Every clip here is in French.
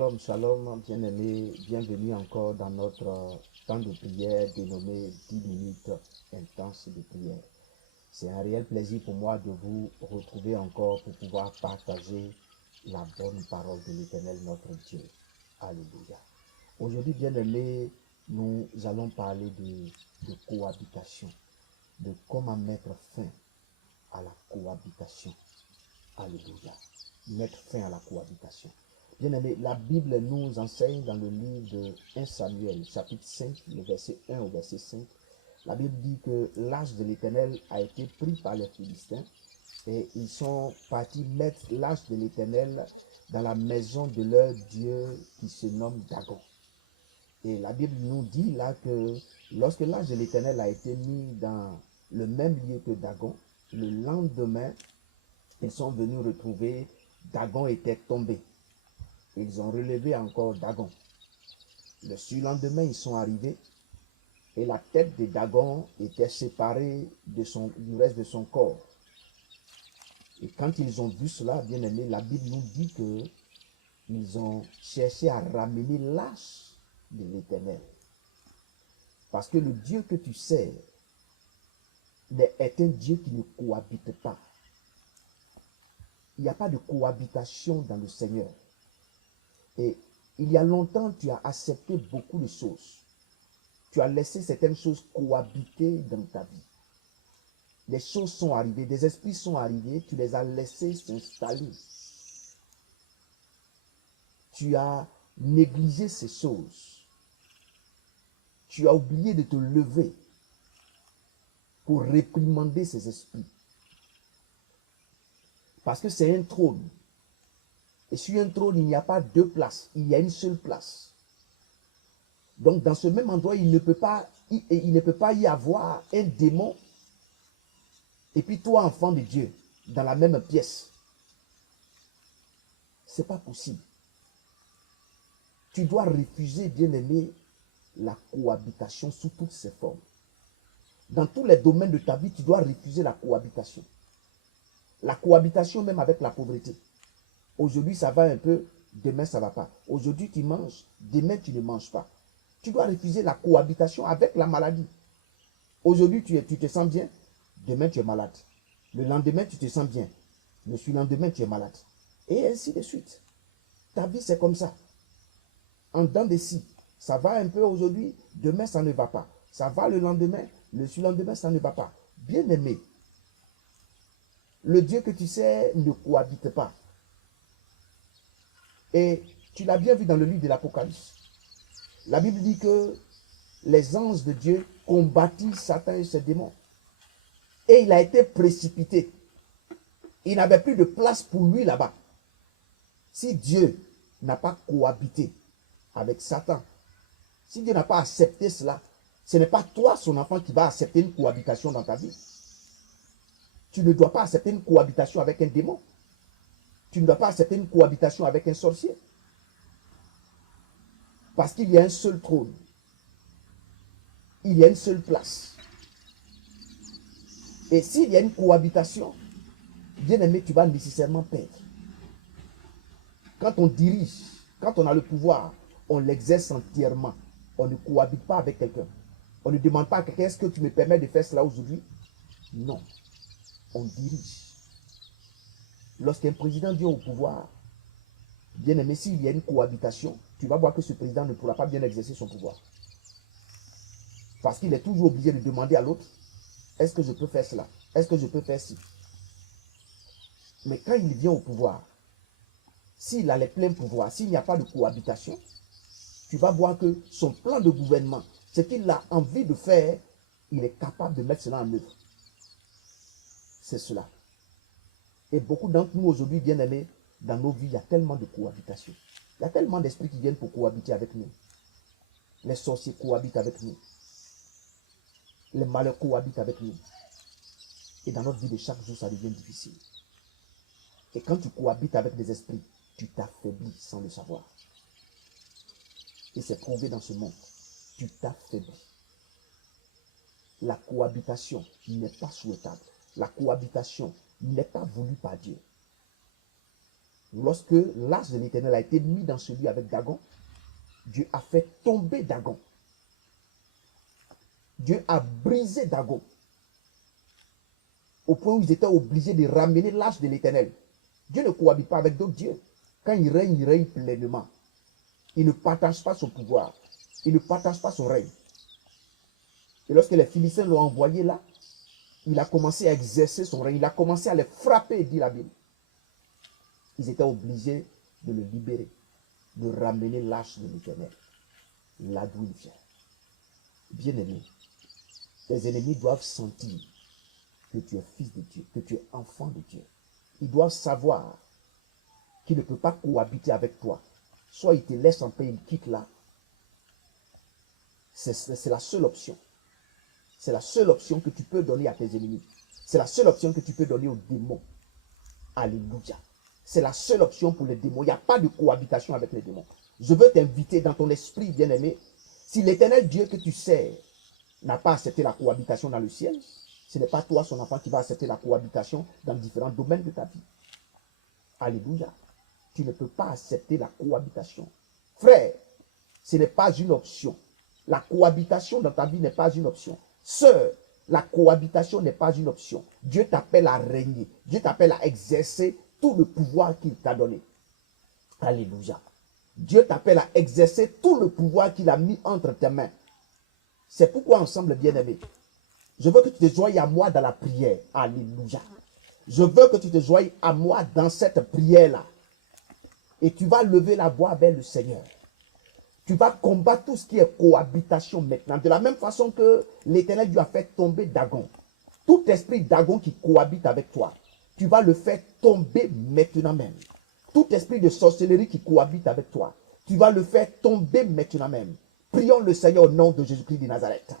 Shalom, shalom, bien-aimés, bienvenue encore dans notre temps de prière dénommé 10 minutes intenses de prière. C'est un réel plaisir pour moi de vous retrouver encore pour pouvoir partager la bonne parole de l'Éternel notre Dieu. Alléluia. Aujourd'hui, bien-aimés, nous allons parler de cohabitation, de comment mettre fin à la cohabitation. Alléluia. Mettre fin à la cohabitation. Bien-aimés, la Bible nous enseigne dans le livre de 1 Samuel, chapitre 5, le verset 1 au verset 5. La Bible dit que l'âge de l'Éternel a été pris par les Philistins et ils sont partis mettre l'âge de l'Éternel dans la maison de leur Dieu qui se nomme Dagon. Et la Bible nous dit là que lorsque l'âge de l'Éternel a été mis dans le même lieu que Dagon, le lendemain, ils sont venus retrouver Dagon était tombé. Ils ont relevé encore Dagon. Le surlendemain, ils sont arrivés et la tête de Dagon était séparée du reste de son corps. Et quand ils ont vu cela, bien aimé, la Bible nous dit que ils ont cherché à ramener l'âge de l'Éternel. Parce que le Dieu que tu sers est un Dieu qui ne cohabite pas. Il n'y a pas de cohabitation dans le Seigneur. Et il y a longtemps, tu as accepté beaucoup de choses. Tu as laissé certaines choses cohabiter dans ta vie. Des choses sont arrivées, des esprits sont arrivés, tu les as laissés s'installer. Tu as négligé ces choses. Tu as oublié de te lever pour réprimander ces esprits. Parce que c'est un trône. Et sur un trône, il n'y a pas deux places, il y a une seule place. Donc dans ce même endroit, il ne peut pas y avoir un démon et puis toi, enfant de Dieu, dans la même pièce. Ce n'est pas possible. Tu dois refuser, bien-aimé, la cohabitation sous toutes ses formes. Dans tous les domaines de ta vie, tu dois refuser la cohabitation. La cohabitation même avec la pauvreté. Aujourd'hui, ça va un peu, demain, ça ne va pas. Aujourd'hui, tu manges, demain, tu ne manges pas. Tu dois refuser la cohabitation avec la maladie. Aujourd'hui, tu te sens bien, demain, tu es malade. Le lendemain, tu te sens bien. Le surlendemain, tu es malade. Et ainsi de suite. Ta vie, c'est comme ça. En dents de scie. Ça va un peu aujourd'hui, demain, ça ne va pas. Ça va le lendemain, le surlendemain, ça ne va pas. Bien-aimé, le Dieu que tu sais ne cohabite pas. Et tu l'as bien vu dans le livre de l'Apocalypse. La Bible dit que les anges de Dieu combattirent Satan et ses démons. Et il a été précipité. Il n'avait plus de place pour lui là-bas. Si Dieu n'a pas cohabité avec Satan, si Dieu n'a pas accepté cela, ce n'est pas toi, son enfant, qui va accepter une cohabitation dans ta vie. Tu ne dois pas accepter une cohabitation avec un démon. Tu ne dois pas accepter une cohabitation avec un sorcier. Parce qu'il y a un seul trône. Il y a une seule place. Et s'il y a une cohabitation, bien aimé, tu vas nécessairement perdre. Quand on dirige, quand on a le pouvoir, on l'exerce entièrement. On ne cohabite pas avec quelqu'un. On ne demande pas à quelqu'un, est-ce que tu me permets de faire cela aujourd'hui? Non. On dirige. Lorsqu'un président vient au pouvoir, bien aimé, s'il y a une cohabitation, tu vas voir que ce président ne pourra pas bien exercer son pouvoir. Parce qu'il est toujours obligé de demander à l'autre, est-ce que je peux faire cela? Est-ce que je peux faire ci? Mais quand il vient au pouvoir, s'il a les pleins pouvoirs, s'il n'y a pas de cohabitation, tu vas voir que son plan de gouvernement, ce qu'il a envie de faire, il est capable de mettre cela en œuvre. C'est cela. Et beaucoup d'entre nous aujourd'hui, bien aimés, dans nos vies, il y a tellement de cohabitation. Il y a tellement d'esprits qui viennent pour cohabiter avec nous. Les sorciers cohabitent avec nous. Les malheurs cohabitent avec nous. Et dans notre vie de chaque jour, ça devient difficile. Et quand tu cohabites avec des esprits, tu t'affaiblis sans le savoir. Et c'est prouvé dans ce monde. Tu t'affaiblis. La cohabitation n'est pas souhaitable. La cohabitation n'est pas voulue par Dieu. Lorsque l'âge de l'Éternel a été mis dans ce lit avec Dagon, Dieu a fait tomber Dagon. Dieu a brisé Dagon. Au point où ils étaient obligés de ramener l'âge de l'Éternel. Dieu ne cohabite pas avec d'autres dieux. Quand il règne pleinement. Il ne partage pas son pouvoir. Il ne partage pas son règne. Et lorsque les Philistins l'ont envoyé là, il a commencé à exercer son règne. Il a commencé à les frapper, dit la Bible. Ils étaient obligés de le libérer, de ramener l'âge de l'Éternel, là d'où il vient. Bien-aimé, tes ennemis doivent sentir que tu es fils de Dieu, que tu es enfant de Dieu. Ils doivent savoir qu'il ne peut pas cohabiter avec toi. Soit il te laisse en paix, il quitte là. C'est la seule option. C'est la seule option que tu peux donner à tes ennemis. C'est la seule option que tu peux donner aux démons. Alléluia. C'est la seule option pour les démons. Il n'y a pas de cohabitation avec les démons. Je veux t'inviter dans ton esprit, bien-aimé. Si l'Éternel Dieu que tu sers n'a pas accepté la cohabitation dans le ciel, ce n'est pas toi, son enfant, qui va accepter la cohabitation dans différents domaines de ta vie. Alléluia. Tu ne peux pas accepter la cohabitation. Frère, ce n'est pas une option. La cohabitation dans ta vie n'est pas une option. Sœur, la cohabitation n'est pas une option. Dieu t'appelle à régner. Dieu t'appelle à exercer tout le pouvoir qu'il t'a donné. Alléluia. Dieu t'appelle à exercer tout le pouvoir qu'il a mis entre tes mains. C'est pourquoi ensemble, bien-aimés, je veux que tu te joignes à moi dans la prière. Alléluia. Je veux que tu te joignes à moi dans cette prière-là. Et tu vas lever la voix vers le Seigneur. Tu vas combattre tout ce qui est cohabitation maintenant. De la même façon que l'Éternel Dieu a fait tomber Dagon. Tout esprit Dagon qui cohabite avec toi, tu vas le faire tomber maintenant même. Tout esprit de sorcellerie qui cohabite avec toi, tu vas le faire tomber maintenant même. Prions le Seigneur au nom de Jésus-Christ de Nazareth.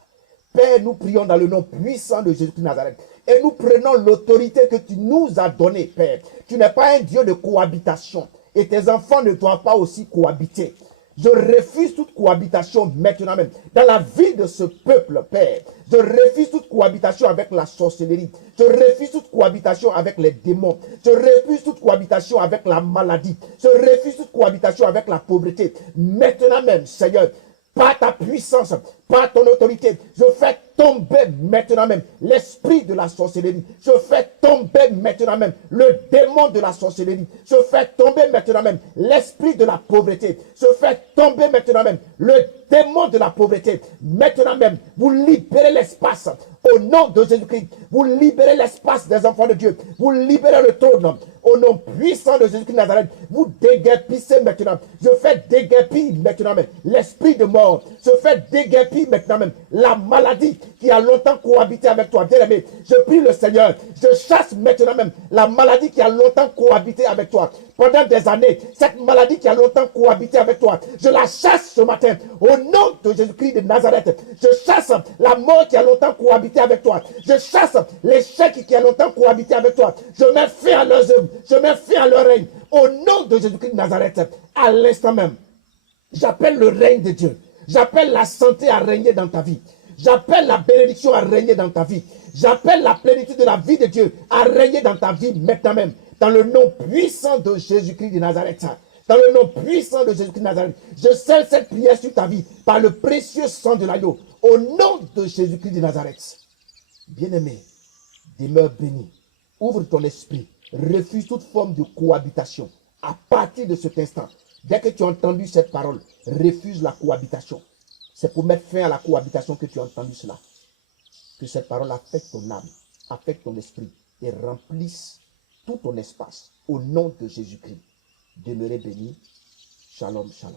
Père, nous prions dans le nom puissant de Jésus-Christ de Nazareth. Et nous prenons l'autorité que tu nous as donnée, Père. Tu n'es pas un Dieu de cohabitation. Et tes enfants ne doivent pas aussi cohabiter. Je refuse toute cohabitation maintenant même. Dans la vie de ce peuple, Père, je refuse toute cohabitation avec la sorcellerie. Je refuse toute cohabitation avec les démons. Je refuse toute cohabitation avec la maladie. Je refuse toute cohabitation avec la pauvreté. Maintenant même, Seigneur, par ta puissance, par ton autorité, je fais tomber maintenant même l'esprit de la sorcellerie. Je fais tomber maintenant même le démon de la sorcellerie. Je fais tomber maintenant même l'esprit de la pauvreté. Je fais tomber maintenant même le démon de la pauvreté. Maintenant même, vous libérez l'espace au nom de Jésus-Christ. Vous libérez l'espace des enfants de Dieu. Vous libérez le trône au nom puissant de Jésus-Christ de Nazareth. Vous déguerpissez maintenant. Je fais déguerpir maintenant même l'esprit de mort. Je fais déguerpir maintenant même la maladie qui a longtemps cohabité avec toi. Bien-aimé, je prie le Seigneur. Je chasse maintenant même la maladie qui a longtemps cohabité avec toi. Pendant des années, cette maladie qui a longtemps cohabité avec toi, je la chasse ce matin. Au nom de Jésus-Christ de Nazareth, je chasse la mort qui a longtemps cohabité avec toi. Je chasse l'échec qui a longtemps cohabité avec toi. Je mets fin à leurs œuvres. Je mets fin à leur règne. Au nom de Jésus-Christ de Nazareth, à l'instant même, j'appelle le règne de Dieu. J'appelle la santé à régner dans ta vie. J'appelle la bénédiction à régner dans ta vie. J'appelle la plénitude de la vie de Dieu à régner dans ta vie maintenant même. Dans le nom puissant de Jésus-Christ de Nazareth. Dans le nom puissant de Jésus-Christ de Nazareth. Je scelle cette prière sur ta vie par le précieux sang de l'agneau. Au nom de Jésus-Christ de Nazareth. Bien-aimé, demeure béni. Ouvre ton esprit. Refuse toute forme de cohabitation. À partir de cet instant, dès que tu as entendu cette parole, refuse la cohabitation. C'est pour mettre fin à la cohabitation que tu as entendu cela. Que cette parole affecte ton âme, affecte ton esprit et remplisse tout ton espace. Au nom de Jésus-Christ. Demeurez bénis. Shalom, shalom.